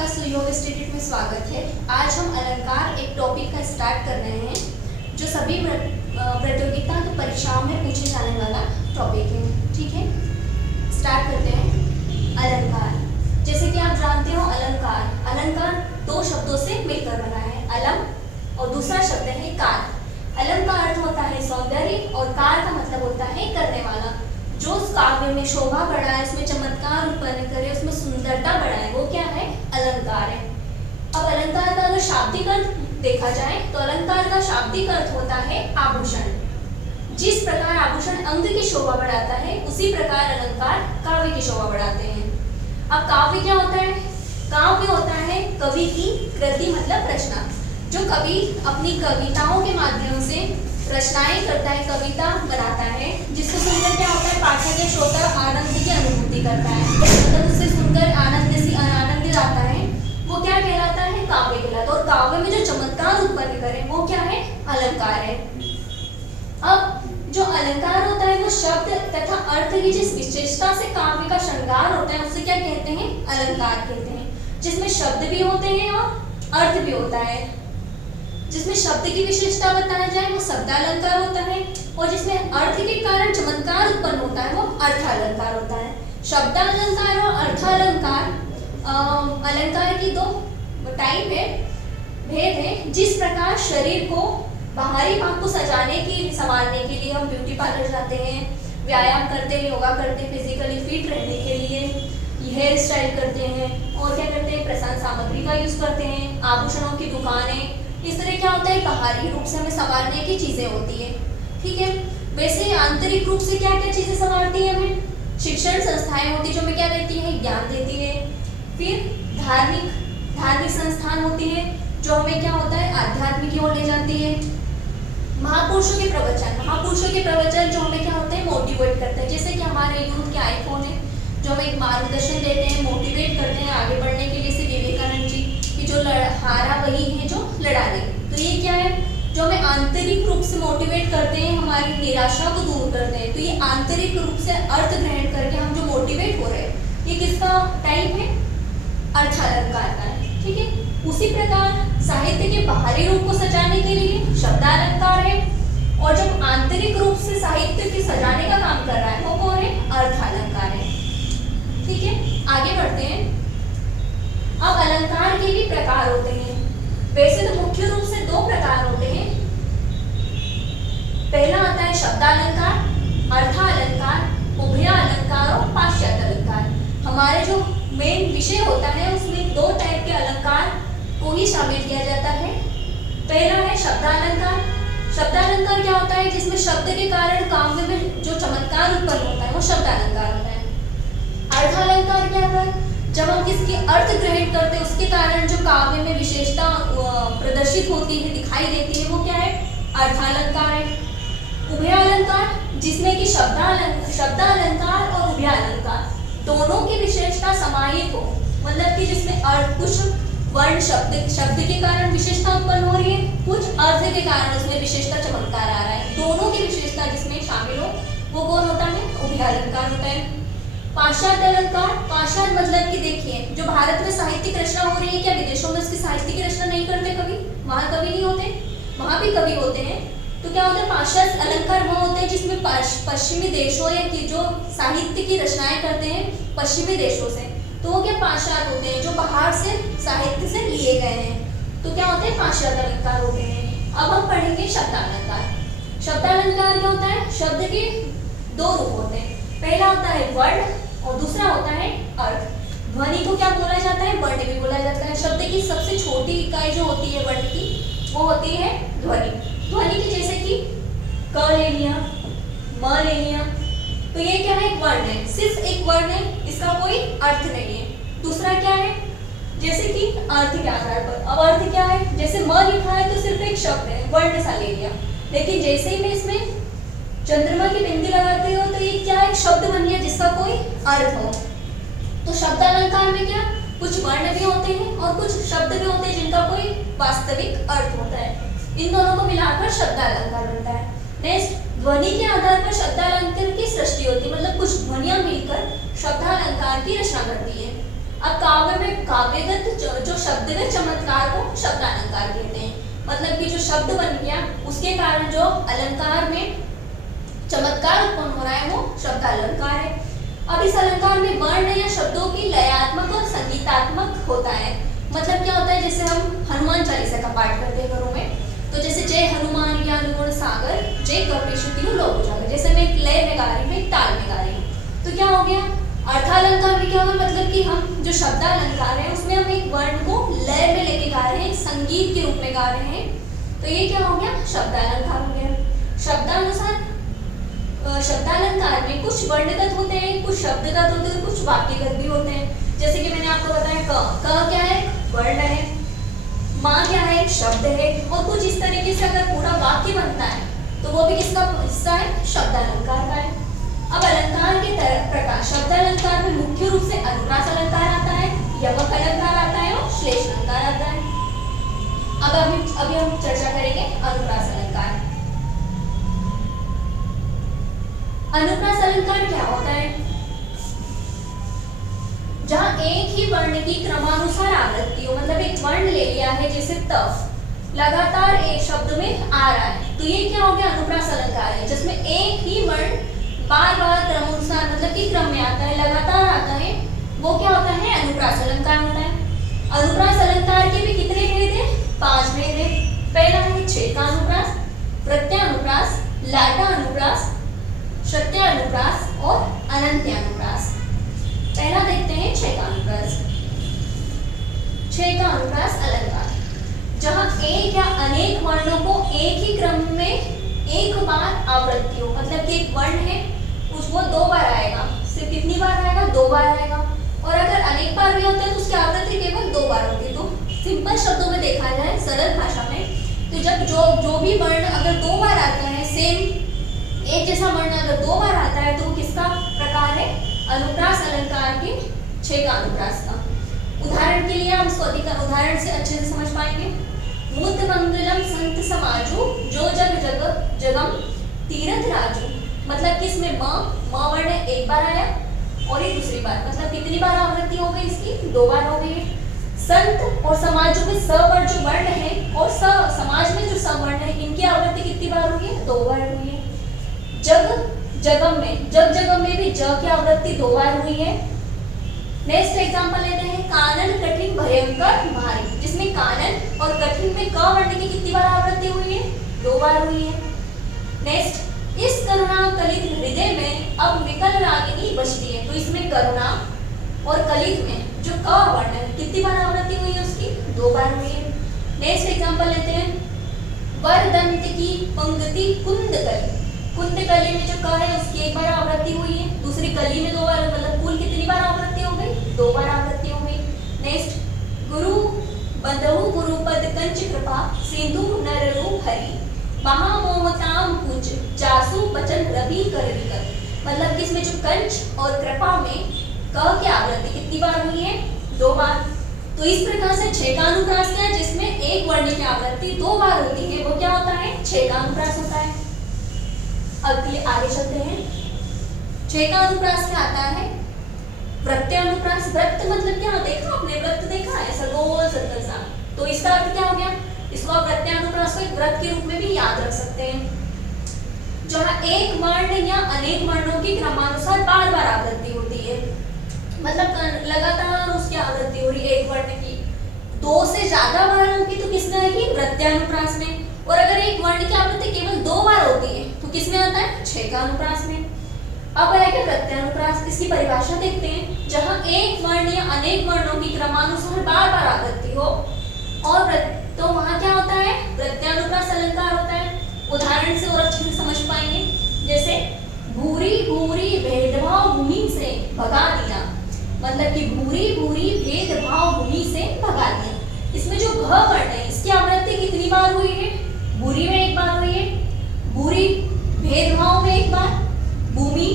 आपका सुयोग इंस्टीट्यूट में स्वागत है। आज हम अलंकार एक टॉपिक का स्टार्ट कर रहे हैं जो सभी प्रतियोगिता की परीक्षाओं में पूछे जाने वाला टॉपिक है। ठीक है, स्टार्ट करते हैं। अलंकार, जैसे कि आप जानते हो अलंकार दो शब्दों से मिलकर बना है, अलम और दूसरा शब्द है कार। अलम का अर्थ होता है सौंदर्य और कार का मतलब होता है करने वाला। जो उस काव्य में शोभा बढ़ाए, उसमें चमत्कार उत्पन्न करे, उसमें सुंदरता बढ़ाए, वो क्या है? अलंकार है। अब अलंकार का अगर शाब्दिक अर्थ देखा जाए तो अलंकार का शाब्दिक अर्थ होता है आभूषण। जिस प्रकार आभूषण अंग की शोभा बढ़ाता है, उसी प्रकार अलंकार काव्य की शोभा बढ़ाते हैं। अब काव्य क्या होता है? काव्य होता है कवि की कृति मतलब रचना। जो कवि अपनी कविताओं के माध्यम से रचनाएं करता है, कविता बनाता है, जिसको सुनकर क्या होता है? पाठक या श्रोता आनंद की अनुभूति करता है, मतलब उसे सुनकर आनंदित आता है, वो क्या कहलाता है? काव्य कहलाता है। और काव्य में जो चमत्कार उत्पन्न करे वो क्या है? अलंकार है। अब जो अलंकार होता है वो शब्द तथा अर्थ की जिस विशेषता से काव्य का श्रृंगार होता है उसे क्या कहते हैं? अलंकार कहते हैं। जिसमें शब्द भी होते हैं और अर्थ भी होता है। जिसमें शब्द की विशेषता बताया जाए वो शब्दालंकार होता है, और जिसमें अर्थ के कारण चमत्कार उत्पन्न होता है वो अर्थालंकार होता है। शब्दालंकार और अर्थालंकार अलंकार की दो टाइप है, भेद है। जिस प्रकार शरीर को बाहरी भाग को सजाने की संवारने के लिए हम ब्यूटी पार्लर जाते हैं, व्यायाम करते हैं, योगा करते हैं, फिजिकली फिट रहने के लिए हेयर स्टाइल करते हैं, और क्या करते हैं? प्रसाधन सामग्री का यूज करते हैं, आभूषणों की दुकानें, इस तरह क्या होता है? बाहरी रूप से हमें संवारने की चीजें होती है। ठीक है, वैसे आंतरिक रूप से क्या क्या चीजें संवारती है हमें? शिक्षण संस्थाएं होती है जो हमें क्या देती है? ज्ञान देती है। फिर धार्मिक संस्थान होती है जो हमें क्या होता है? आध्यात्म की ओर ले जाती है। महापुरुषों के प्रवचन जो हमें क्या होते हैं? मोटिवेट करते हैं। जैसे कि हमारे यूथ के आईफोन है जो हमें मार्गदर्शन देते हैं, मोटिवेट करते हैं आगे बढ़ने के लिए। विवेकानंद जी कि जो हारा वही है जो लड़ा दे। तो ये क्या है? जो हमें आंतरिक रूप से मोटिवेट करते हैं, हमारी निराशा को दूर करते हैं। तो ये आंतरिक रूप से अर्थ ग्रहण करके हम जो मोटिवेट हो रहे हैं, ये किसका टाइप है? अर्थालंकार का है। ठीक है, उसी प्रकार साहित्य के बाहरी रूप को सजाने के लिए शब्दालंकार है, और जब आंतरिक रूप से साहित्य के सजाने का काम कर रहा है वो कौन है? अर्थालंकार है। ठीक है, आगे बढ़ते हैं। अब अलंकार के भी प्रकार होते हैं। वैसे तो मुख्य रूप से दो प्रकार होते हैं। पहला आता है शब्दालंकार, अर्थालंकार, उभयालंकार और पाश्चात्य अलंकार। हमारे जो मेन विषय होता है उसमें दो टाइप के अलंकार को ही शामिल किया जाता है। पहला है शब्दालंकार। शब्दालंकार क्या होता है? जिसमें शब्द के कारण काव्य में जो चमत्कार उत्पन्न होता है वो शब्दालंकार होता है। अर्थालंकार क्या होता है? जब हम किसके अर्थ ग्रहण करते हैं उसके कारण जो काव्य में विशेषता प्रदर्शित होती है, दिखाई देती है, वो क्या है? अर्थालंकार है। उभयालंकार, जिसमें कि शब्दालंकार और उभयालंकार दोनों की विशेषता समाहित हो, मतलब कि जिसमें अर्थ कुछ वर्ण शब्द के कारण विशेषता उत्पन्न हो रही है, कुछ अर्थ के कारण उसमें विशेषता चमत्कार आ रहा है। दोनों की विशेषता जिसमें शामिल हो वो कौन होता है? उभयालंकार होता है। पाश्चात्य अलंकार, पाश्चात्य मतलब कि देखिए जो भारत में साहित्यिक रचना हो रही है, क्या विदेशों में उसकी साहित्यिक रचना नहीं करते कवि? वहां कवि नहीं होते, वहां भी कवि होते हैं। तो क्या होता है? पाश्चात्य अलंकार वो होते हैं जिसमें पश्चिमी देशों या की जो साहित्य की रचनाएं करते हैं पश्चिमी देशों से, तो वो क्या पाश्चात्य होते हैं, जो बाहर से साहित्य से लिए गए हैं। तो क्या होते हैं? पाश्चात्य अलंकार होते हैं। अब हम पढ़ेंगे शब्दालंकार। शब्दालंकार क्या होता है? शब्द के दो रूप होते हैं। पहला होता है वर्ण और दूसरा होता है अर्थ। ध्वनि को क्या बोला जाता है? वर्ण भी बोला जाता है। शब्द की सबसे छोटी इकाई जो होती है वर्ण की वो होती है ध्वनि। ध्वनि की जैसे कि क ले लिया, म ले लिया, तो ये क्या है? एक वर्ण है, सिर्फ एक वर्ण है, इसका कोई अर्थ नहीं है। दूसरा क्या है? जैसे कि अर्थ के आधार पर। अब अर्थ क्या है? जैसे म लिखा है तो सिर्फ एक शब्द है, वर्ण सा ले लिया, लेकिन जैसे ही मैं इसमें चंद्रमा की बिंदी लगाते हो तो ये क्या? एक शब्द बन गया जिसका कोई अर्थ हो। तो शब्दालंकार में क्या? कुछ वर्ण भी होते हैं और कुछ शब्द भी होते हैं जिनका कोई वास्तविक अर्थ होता है। इन दोनों को मिलाकर शब्दालंकार बनता है। नेक्स्ट, ध्वनि के आधार पर शब्दालंकार की सृष्टि होती है, मतलब कुछ ध्वनियां मिलकर शब्दालंकार की रचना करती है। अब काव्य में काव्यगत जो शब्दगत चमत्कार को शब्दालंकार कहते हैं। मतलब कि जो शब्द बन गया उसके कारण जो अलंकार में चमत्कार उत्पन्न हो रहा है वो शब्दालंकार है। अब इस अलंकार में वर्ण या शब्दों की लयात्मक और संगीतात्मक होता है। मतलब क्या होता है, जैसे हम हनुमान चालीसा का पाठ करते हैं घरों में, तो जैसे जय हनुमान ज्ञान गुण सागर जय कपीश तिहु लोक उजागर, जैसे मैं एक लय में गा रही हूँ, एक ताल में गा रही हूँ, तो क्या हो गया। अर्थालंकार में क्या होगा, मतलब कि हम जो शब्दालंकार है उसमें हम एक वर्ण को लय में लेके गा रहे हैं, संगीत के रूप में गा रहे हैं, तो ये क्या हो गया, शब्दालंकार हो गया। शब्दानुसार शब्दालंकार में कुछ वर्णगत होते हैं, कुछ शब्दगत होते हैं, कुछ वाक्यगत भी होते हैं। जैसे कि मैंने आपको बताया क क्या है, वर्ण है, माँ क्या है, शब्द है, और कुछ इस तरीके से अगर पूरा वाक्य बनता है तो वो भी किसका हिस्सा है, शब्दालंकार का है। अब अलंकार के प्रकार, शब्दालंकार में मुख्य रूप से अनुप्रास अलंकार आता है, यमक अलंकार आता है और श्लेष अलंकार आता है। अभी हम चर्चा करेंगे अनुप्रास अलंकार। अनुप्रास अलंकार क्या होता है, जहां एक ही वर्ण की क्रमानुसार आवृत्ति हो, मतलब एक वर्ण ले लिया है जैसे तफ, लगातार एक शब्द में आ रहा है, तो ये क्या हो गया, अनुप्रास अलंकार है, जिसमें एक ही वर्ण बार बार क्रमानुसार मतलब कि क्रम में आता है, लगातार आता है, वो क्या होता है, अनुप्रास अलंकार होता है। अनुप्रास अलंकार के भी कितने भेद हैं, 5 भेद हैं। पहला है छेका अनुप्रास, प्रत्यानुप्रास, लाटा अनुप्रास, शत्यानुप्रास और अनंत्यानुप्रास। पहला देखते हैं छेकानुप्रास। छेकानुप्रास अलंकार, जहां एक या अनेक वर्णों को एक ही क्रम में एक बार आवृत्ति हो, मतलब कि एक वर्ण है वो 2 बार आएगा, सिर्फ कितनी बार आएगा, 2 बार आएगा, और अगर अनेक बार भी होते हैं तो उसकी आवृत्ति केवल 2 बार होती है। तो सिंपल शब्दों में देखा जाए, सरल भाषा में, तो जब जो भी वर्ण अगर 2 बार आता है, सेम एक जैसा वर्ण अगर 2 बार आता है, तो वो किसका प्रकार है, अनुप्रास अलंकार के छेकानुप्रास का। उदाहरण के लिए हम इसको अधिक उदाहरण से अच्छे से समझ पाएंगे। मुद्द मंगलम संत समाजू जो जग जग जगम तीरथ राजू, मतलब कि इसमें म वर्ण एक बार आया और ये दूसरी बार, मतलब कितनी बार आवृत्ति हो गई इसकी, 2 बार हो गई है। संत और समाजू में स वर्ण जो वर्ण है और समाज में जो सवर्ण है, इनकी आवृत्ति कितनी बार हुई है, 2 बार हुई है। जग जगम में, जग जगम में भी ज की आवृत्ति 2 बार हुई है। नेक्स्ट एग्जांपल लेते हैं, कानन कठिन भयंकर भारी, जिसमें कानन और कठिन में क वर्ण की कितनी बार आवृत्ति हुई है, 2 बार हुई है। नेक्स्ट, इस करुणा कलित हृदय में अब विकल रागिनी बजती है, तो इसमें करुणा और कलित में जो क वर्ण है कितनी बार आवृत्ति हुई है उसकी, 2 बार हुई है। नेक्स्ट एग्जांपल लेते हैं, वरदंत की पंक्ति कुंदकली, कुंदकली में जो क है उसकी 1 बार आवृत्ति हुई है, दूसरी कली में 2 बार, मतलब कुल कितनी बार आवृत्ति हो गई, 2 बार आवृत्ति हो गई। नेक्स्ट, गुरु बंधु गुरुपद कंच कृपा सिंधु नररू हरि महामोहताम कुंज जासु बचन रवि कर विकर, मतलब कि इसमें जो कंच और कृपा में क की आवृत्ति कितनी बार हुई है, 2 बार। तो इस प्रकार से छेकानुप्रास क्या है, जिसमें एक वर्ण की आवृत्ति 2 बार होती है, वो क्या होता है, छेकानुप्रास होता है। अगले आगे चलते हैं, छेकानुप्रास क्या आता है, वृत्यानुप्रास। वृत्त मतलब क्या, देखा आपने वृत्त देखा है, ऐसा गोल सर्कल सा, तो इसका अर्थ क्या हो गया, इसको आप वृत्यानुप्रास को एक वृत्त के रूप में भी याद रख सकते हैं, जहां एक वर्ण या अनेक वर्णों की क्रमानुसार बार बार आवृत्ति होती है, मतलब लगातार उसकी आवृत्ति हो रही है एक वर्ण की, 2 से ज्यादा बार होगी तो किसमें आएगी, वृत्यानुप्रास में, और अगर एक वर्ण की आवृत्ति केवल 2 बार होती है तो किसमें आता है, छेकानुप्रास में। अब आएगा प्रत्यानुप्रास, इसकी परिभाषा देखते हैं, जहां एक वर्ण या अनेक वर्णों की क्रमानुसार बार बार आवृत्ति हो, और तो वहां क्या होता है, प्रत्यानुप्रास अलंकार होता है। उदाहरण से और अच्छे से समझ पाएंगे, जैसे भूरी भूरी भेदभाव भूमि से भगा दिया, मतलब कि भूरी भूरी भेदभाव भूमि से भगा दिया, इसमें जो घ वर्ण है इसकी आवृत्ति कितनी बार हुई है, भूरी में 1 बार हुई है, भूरी भेदभाव में 1 बार, भूमि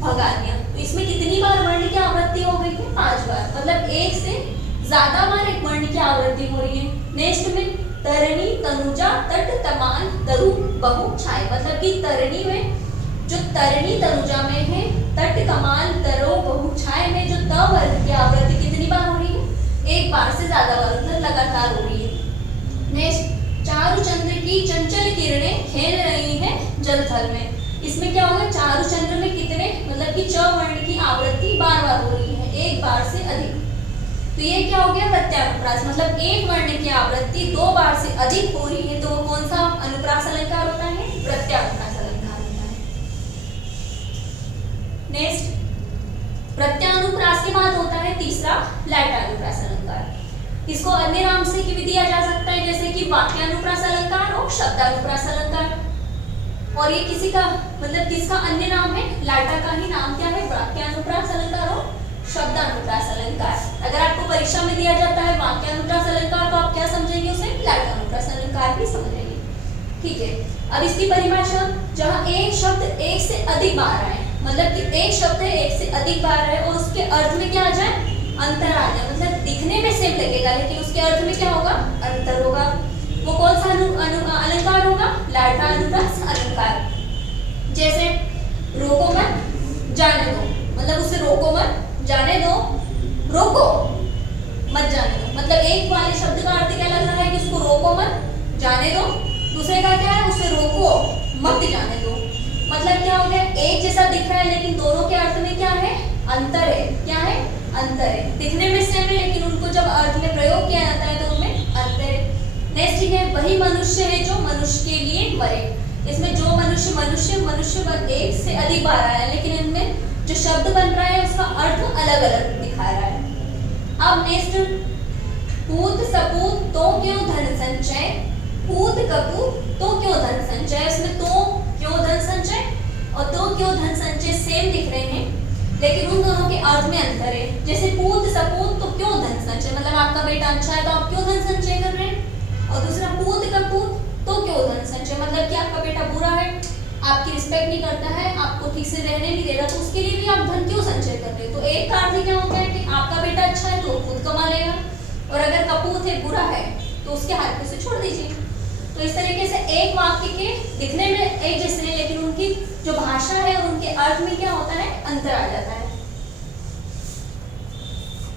भगा दिया, तो इसमें कितनी बार वर्ण की आवृत्ति हो गई है, 5 बार, मतलब 1 से ज्यादा बार एक वर्ण की आवृत्ति हो रही है। नेक्स्ट में तरणी तनुजा तट तमान तरु बहु छाय, मतलब कि तरणी में जो तरणी तनुजा में है, तट कमान तरो बहु छाय में जो त वर्ग की आवृत्ति कितनी एक बार से ज्यादा बार, मतलब लगातार हो रही है। नेक्स्ट, चारु चंद्र की चंचल किरणें खेल रही हैं जलथल में। इसमें क्या होगा, चारु चंद्र में कितने, मतलब कि च वर्ण की आवृत्ति बार बार हो रही है, एक बार से अधिक। तो ये क्या हो गया, प्रत्यानुप्रास, मतलब एक वर्ण की आवृत्ति दो बार से अधिक हो रही है, तो वो कौन सा अनुप्रास अलंकार होता है, प्रत्यानुप्रास अलंकार होता है। नेक्स्ट, प्रत्यानुप्रास के बाद होता है तीसरा लैटानुप्रास अलंकार। इसको अन्य नाम से भी दिया जा सकता है, जैसे कि वाक्यानुप्रास अलंकार और शब्दानुप्रास अलंकार। और ये किसी का, मतलब किसका अन्य नाम है, लाटा का ही नाम क्या है, वाक्यानुप्रास अलंकार और शब्दानुप्रास अलंकार। अगर आपको परीक्षा में दिया जाता है वाक्यानुप्रास अलंकार, तो आप क्या समझेंगे उसे, लाटानुप्रास अलंकार भी समझेंगे। ठीक है, अब इसकी परिभाषा, जहां एक शब्द एक से अधिक बार आए, मतलब कि एक शब्द है एक से अधिक बार है और उसके अर्थ में क्या आ जाए, अंतर आ जाए, मतलब दिखने में सेम लगेगा लेकिन उसके अर्थ में क्या होगा, अंतर होगा, वो कौन सा अलंकार होगा, लाटानुप्रास अलंकार। जैसे रोको मत, जाने दो, मतलब उसे रोको मत, जाने दो, रोको मत, जाने दो, मतलब एक वाले शब्द का अर्थ क्या लग रहा है कि उसको रोको मत, जाने दो। दूसरे का क्या है, उसे रोको मत, जाने दो, मतलब क्या हो गया, एक जैसा दिख रहा है लेकिन दोनों के अर्थ में क्या है, अंतर है। क्या है, अंतर है। दिखने में सेम है लेकिन उनको जब अर्थ में प्रयोग किया जाता है तो उनमें अंतर है। नेक्स्ट है, वही मनुष्य है जो मनुष्य के लिए मरे। इसमें जो मनुष्य एक से अधिक बार आया है, लेकिन इनमें जो शब्द बन रहा है उसका अर्थ अलग अलग दिखा रहा है। अब नेक्स्ट, पूत सपूत तो क्यों धन संचय, पूत कपूत तो क्यों धन संचय। इसमें तो क्यों धन संचय और तो क्यों धन संचय सेम दिख रहे हैं, लेकिन उन दोनों के अर्थ में अंतर है। जैसे पूत सपूत तो क्यों धन संचय, मतलब आपका बेटा अच्छा है तो आप क्यों धन संचय कर रहे हैं, और दूसरा पूत कपूत तो क्यों धन संचय, मतलब कि आपका बेटा बुरा है, आपकी रिस्पेक्ट नहीं करता है, आपको ठीक से रहने नहीं दे रहा, तो उसके लिए भी आप धन क्यों संचय कर रहे हो। तो एक का अर्थ क्या होता है कि आपका बेटा अच्छा है तो वो खुद कमा लेगा, और अगर कपूत है, बुरा है, तो उसके हाथ में से छोड़ दीजिए। तो इस तरीके से एक वाक्य के दिखने में एक जैसे हैं लेकिन उनकी जो भाषा है और उनके अर्थ में क्या होता है, अंतर आ जाता है।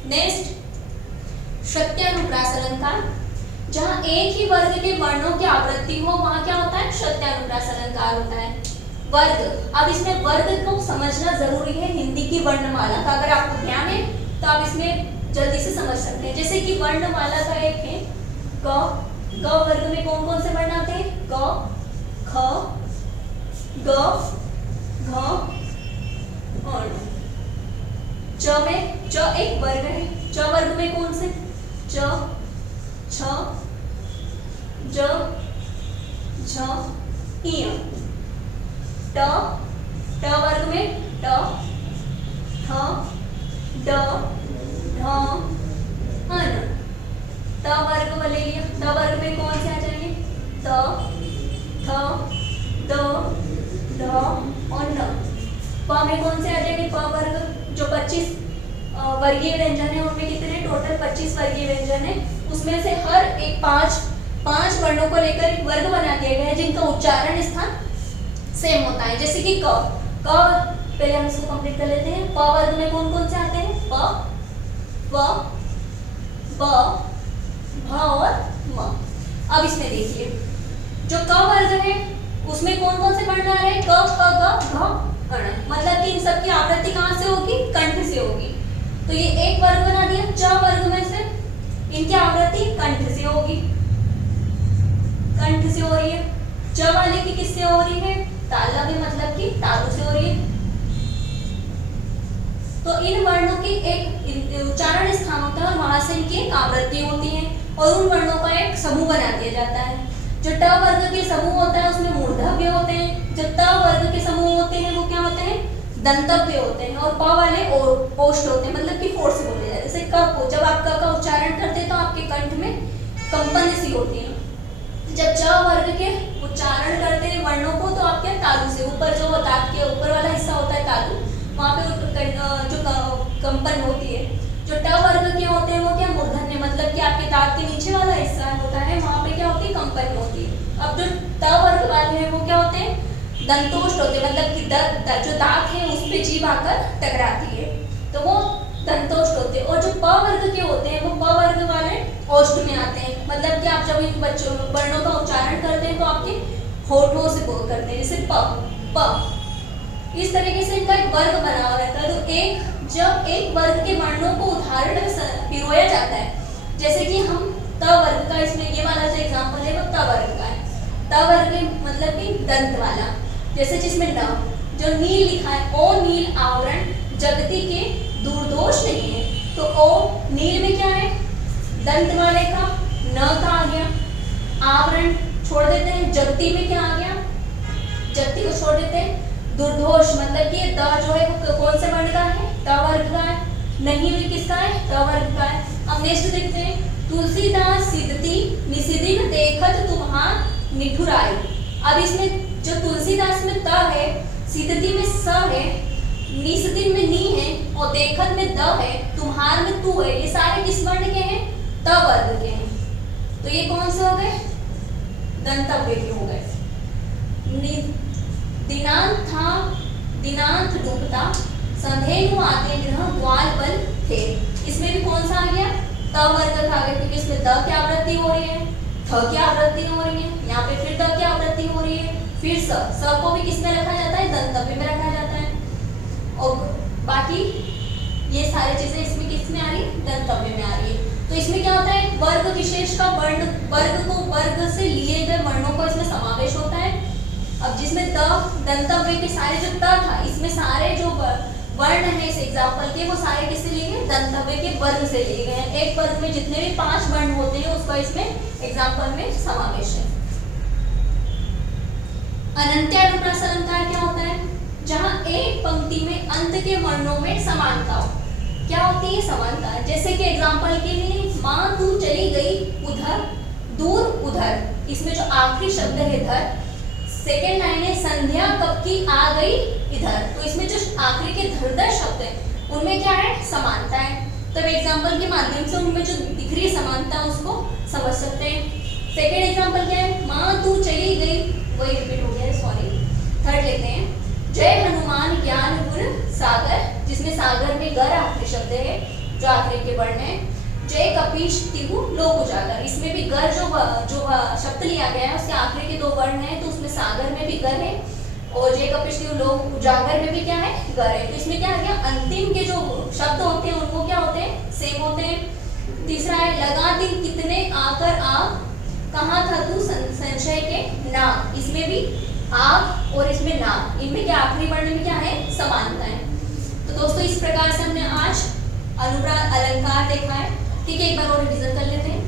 नेक्स्ट, शत्यानुप्रास अलंकार। जहां एक ही वर्ग के वर्णों की आवृत्ति हो वहां क्या होता है, शत्यानुप्रास अलंकार होता है। वर्ग, अब इसमें वर्ग को समझना जरूरी है हिंदी की वर्णमाला का, अगर आपको ध्यान है तो आप इसमें जल्दी से समझ सकते हैं। जैसे कि वर्णमाला का एक है क, ग वर्ग में कौन कौन से वर्ण आते हैं, क, ख, ग, घ और च में, च एक वर्ग है, च वर्ग में कौन से, च, छ, ज, झ, इ, ट, ट वर्ग में ट, ठ, ड, ढ, अन। त वर्ग में ले लिया, त वर्ग में कौन से आ जाएंगे, त, थ, द, ढ और न। प में कौन से आ जाएंगे, प वर्ग, जो 25 वर्गीय व्यंजन है उनमें कितने, टोटल 25 वर्गीय व्यंजन है, उसमें से हर एक पांच वर्णों को लेकर एक वर्ग बना दिया गया है जिनका उच्चारण स्थान सेम होता है। जैसे कि क, पहले हम इसको कंप्लीट कर लेते हैं। प वर्ग में कौन कौन से आते हैं, प, व, ब, भ और म। अब इसमें देखिए, जो क वर्ग है उसमें कौन कौन से वर्ण आ रहे हैं, क, ख, ग, घ, अण, मतलब कि इन सब की आवृत्ति कहां से होगी, कंठ से होगी। तो ये एक वर्ग बना दिया। च वर्ग में से इनकी आवृत्ति कंठ से होगी, कंठ से हो रही है। च वाले की किससे हो रही है, ताला में, मतलब कि तालु से हो रही है। तो इन वर्णों की एक उच्चारण स्थान होता है और वहां से इनकी आवृत्ति होती है और उन वर्णों का एक समूह बना दिया जाता है। जो ट वर्ग के समूह होता है उसमें मूर्धव्य होते हैं, जो त वर्ग के समूह होते हैं वो क्या होते हैं, दंतव्य होते हैं, और प वाले ओष्ठ होते हैं, मतलब कि फोर से बोले जाते हैं। जैसे क को जब आप क का उच्चारण करते हैं तो आपके कंठ में कंपन सी होती है। जब च वर्ग के उच्चारण करते हैं वर्णों को तो आपके तालु से, ऊपर जो दांत के ऊपर वाला हिस्सा होता है तालु, वहां पे जो कंपन होती है। जो ट वर्ग के होते हैं वो क्या, मूर्धन्य, मतलब कि आपके दांत के नीचे वाला हिस्सा होता है, वहां पे क्या होती है, कंपन होती है। अब जो त वर्ग वाले हैं वो क्या होते हैं, दंतोष्ठ होते हैं, मतलब कि जो दांत है उस पे जीभ आकर टकराती है तो वो दंतोष्ठ होते हैं। और जो प वर्ग के होते हैं वो प ओष्ठ में आते हैं, मतलब कि आप जब इन बच्चों वर्णों का उच्चारण करते हैं तो आपके होठों से बोल करते हैं, जैसे प प। इस तरीके से इनका एक वर्ग बना हुआ रहता है। तो जब एक वर्ग के वर्णों को उदाहरण में पिरोया जाता है, जैसे कि हम त वर्ग का, इसमें ये वाला जो एग्जांपल है वो त वर्ग का है। त वर्ग मतलब कि दंत वाला, जैसे जिसमें न, जो नील लिखा है, ओ नील आवरण जगति के दूरदोष नहीं है, तो ओ नील में क्या है, दंत वाले का न का आ गया, आवरण छोड़ देते हैं, जगति में क्या आ गया, जगति को छोड़ देते हैं, दुर्दोष मतलब कि द जो है वो कौन से वर्ण का है, त वर्ग का है, नहीं भी किसका है, त वर्ग का है। अब नेक्स्ट देखते हैं, तुलसीदास सिद्धि निषिदिन देखत तुम्हार निठुराई। अब इसमें जो तुलसीदास में त है, सिद्धि में स है, निषिदिन में नी है और देखत में द है, तुम्हार में तू है, ये सारे किस वर्ण के हैं, त वर्ग के हैं। तो ये कौन से हो गए, दंतव्य के हो गए। दिनांत डूबता संधेनु आते ग्रह ग्वाल बल थे, इसमें भी कौन सा आ गया, त वर्ग का आ गया, क्योंकि इसमें द की आवृत्ति हो रही है, थ की आवृत्ति हो रही है, यहाँ पे फिर द की आवृत्ति हो रही है, फिर स को भी किसमें रखा जाता है, दंतव्य में रखा जाता है। और बाकी ये सारी चीजें इसमें किसमें आ रही है, दंतव्य में आ रही है। तो इसमें क्या होता है, वर्ग विशेष का वर्ग से लिए गए वर्णों को इसमें समावेश होता है। अब जिसमें त दंतव्य के सारे जो त था, इसमें सारे जो वर्ण है इस एग्जाम्पल के, वो सारे किससे लिए गए, दंतव्य के वर्ग से लिए गए हैं। एक वर्ग में जितने भी 5 वर्ण होते हैं उसका इसमें एग्जाम्पल में समावेश है। अनंत्यानुप्रास अलंकार क्या होता है, जहां एक पंक्ति में अंत के वर्णों में समानता हो। क्या होती है समानता, जैसे कि एग्जाम्पल के लिए, माँ तू चली गई उधर दूर उधर, इसमें जो आखिरी शब्द है धर, सेकेंड लाइन है संध्या कब की आ गई इधर, तो इसमें जो आखिरी के धरधर शब्द है उनमें क्या है, समानता है। तब एग्जाम्पल के माध्यम से उनमें जो दिख रही है समानता उसको समझ सकते हैं। सेकेंड एग्जाम्पल क्या है, माँ तू चली गई, वही रिपीट हो गया है, सॉरी। थर्ड लेते हैं, जय हनुमान ज्ञान गुण सागर, जिसमें सागर में गर आखिरी शब्द है, जो आखिरी के वर्ण है। जय कपीश तिहु लोक उजागर, इसमें भी गर जो शब्द लिया गया है उसके आखिरी के 2 वर्ण है, तो उसमें सागर में भी गर है और जय कपीश तिहु लोक उजागर में भी क्या है, गर है। तो इसमें क्या आ गया, अंतिम के जो शब्द होते हैं उनको क्या होते हैं, सेम होते हैं। तीसरा है, लगा दिन कितने आकर आग, कहाँ था तू संशय के नाग, इसमें भी आग और इसमें नाग, इनमें क्या आखिरी वर्ण में क्या है, समानता है। तो दोस्तों इस प्रकार से हमने आज अनुप्रास अलंकार देखा है। ठीक है, एक बार और रिवीजन कर लेते हैं।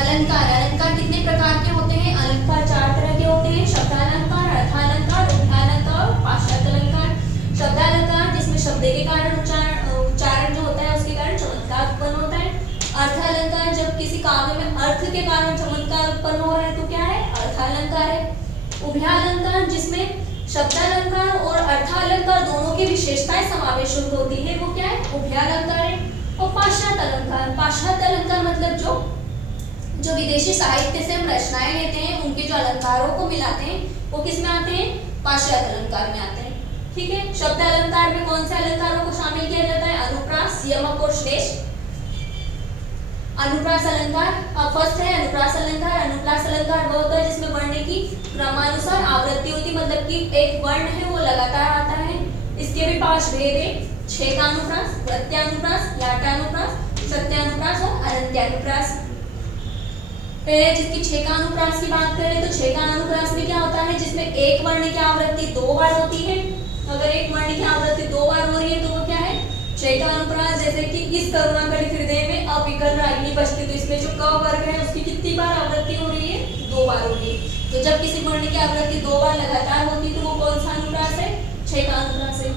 अलंकार कितने प्रकार के होते हैं, अलंकार 4 तरह के होते हैं, शब्दालंकार, अर्थालंकार, उभयालंकार और पाश्चात्य अलंकार। शब्दालंकार जिसमें शब्द के कारण उच्चारण जो होता है उसके कारण चमत्कार उत्पन्न होता है। अर्थालंकार जब किसी काव्य में अर्थ के कारण चमत्कार उत्पन्न हो रहा है तो क्या है, अर्थालंकार है। उभयालंकार जिसमें शब्दालंकार और अर्थालंकार दोनों की विशेषताएं समावेशित होती है, वो क्या है, उभयालंकार है। और पाश्चात्य अलंकार मतलब जो विदेशी साहित्य से हम रचनाएं लेते हैं उनके जो अलंकारों को मिलाते हैं वो किस में आते हैं, पाश्चात्य अलंकार में आते हैं। ठीक है, शब्द अलंकार में कौन से अलंकारों को शामिल किया जाता है, अनुप्रास, यमक और श्लेष। अनुप्रास अलंकार, अब फर्स्ट है अनुप्रास अलंकार। अनुप्रास अलंकार वो होता है जिसमें वर्ण की क्रमानुसार आवृत्ति होती, मतलब कि एक वर्ण है वो लगातार आता है। इसके भी 5 भेद है, 6 का अनुप्रास, प्रत्यानुप्रास, याटानुप्रास, सत्यानुप्रास और अनंत्यानुप्रास। पहले जिसकी 6 का अनुप्रास की बात करें तो 6 का अनुप्रास में क्या होता है, जिसमें एक वर्ण की आवृत्ति 2 बार होती है। अगर एक वर्ण की आवृत्ति 2 बार हो रही है तो वो क्या है, 6 का अनुप्रास। जैसे कि इस करुणाकलित हृदय में अविकल रागिनी बसती, तो इसमें जो क वर्ग है उसकी कितनी बार आवृत्ति हो रही है, 2 बार हो रही है। तो जब किसी वर्ण की आवृत्ति 2 बार लगातार होती तो वो कौन सा अनुप्रास है, 6 का अनुप्रास है।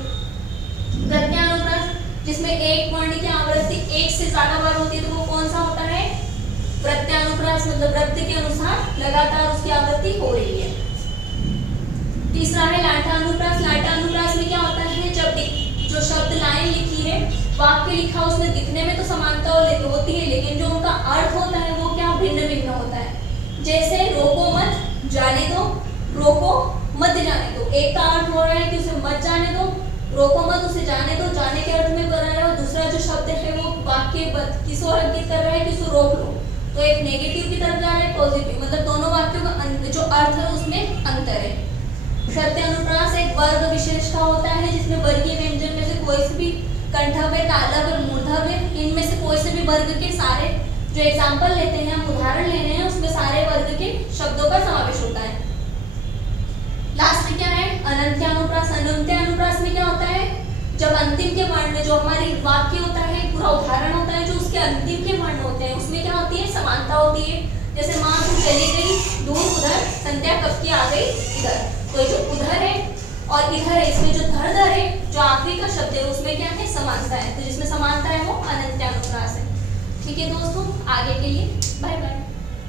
प्रत्यानुप्रास जिसमें एक वर्ण की आवृत्ति 1 से ज्यादा बार होती है तो वो कौन सा होता है, प्रत्यानुप्रास, मतलब वृत्त के अनुसार लगातार उसकी आवृत्ति हो रही है। तीसरा है लाटानुप्रास। लाटानुप्रास में क्या होता है, जब जो शब्द लाइन लिखी है, वाक्य लिखा उसमें दिखने में तो समानता होती है, लेकिन जो उनका अर्थ होता है वो क्या भिन्न भिन्न होता है। जैसे रोको मत जाने दो, रोको मत जाने दो, एक का अर्थ हो रहा है कि उसे मत जाने दो, रोको मत उसे जाने दो, जाने के अर्थ में कर रहा है, और दूसरा जो शब्द है वो वाक्य किसको अंकित कर रहा है, किसको रोक लो, तो एक नेगेटिव की तरफ जा रहा है, पॉजिटिव, मतलब दोनों वाक्यों का जो अर्थ है उसमें अंतर है। प्रत्यनुप्रास एक वर्ग विशेष का होता है जिसमें वर्गीय व्यंजन में से कोई से भी कंठव्य, तालव्य, मूर्धव्य, इनमें से कोई से भी वर्ग के सारे, जो एग्जाम्पल लेते हैं, हम उदाहरण ले रहे हैं, उसमें सारे वर्ग के शब्दों का समावेश होता है। लास्ट क्या है, अनंत्यानुप्रास। अनंत्यानुप्रास में क्या होता है, जब अंतिम के वर्ण, जो हमारी वाक्य होता है, पूरा उदाहरण होता है, जो उसके अंतिम के वर्ण होते हैं उसमें क्या होती है, समानता होती है। जैसे माँ तू चली गई दूर उधर, संध्या कब की आ गई इधर, तो जो उधर है और इधर है, इसमें जो धर धर है, जो आखिरी का शब्द है, उसमें क्या है, समानता है। तो जिसमें समानता है वो अनंत्यानुप्रास है। ठीक है दोस्तों, आगे के लिए बाय बाय।